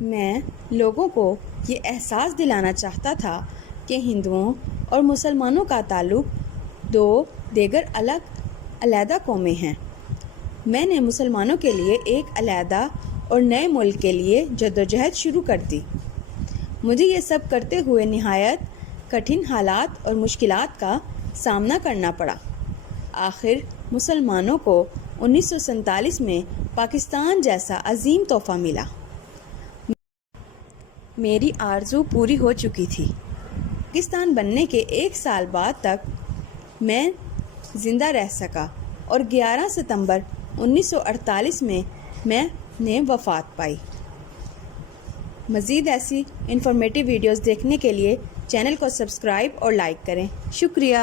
میں لوگوں کو یہ احساس دلانا چاہتا تھا کہ ہندوؤں اور مسلمانوں کا تعلق دو دیگر علیحدہ قومیں ہیں۔ میں نے مسلمانوں کے لیے ایک علیحدہ اور نئے ملک کے لیے جدوجہد شروع کر دی۔ مجھے یہ سب کرتے ہوئے نہایت کٹھن حالات اور مشکلات کا سامنا کرنا پڑا۔ آخر مسلمانوں کو 1947 میں پاکستان جیسا عظیم تحفہ ملا۔ میری آرزو پوری ہو چکی تھی۔ پاکستان بننے کے 1 سال بعد تک میں زندہ رہ سکا اور 11 ستمبر 1948 میں نے وفات پائی۔ مزید ایسی انفارمیٹیو ویڈیوز دیکھنے کے لیے چینل کو سبسکرائب اور لائک کریں۔ شکریہ۔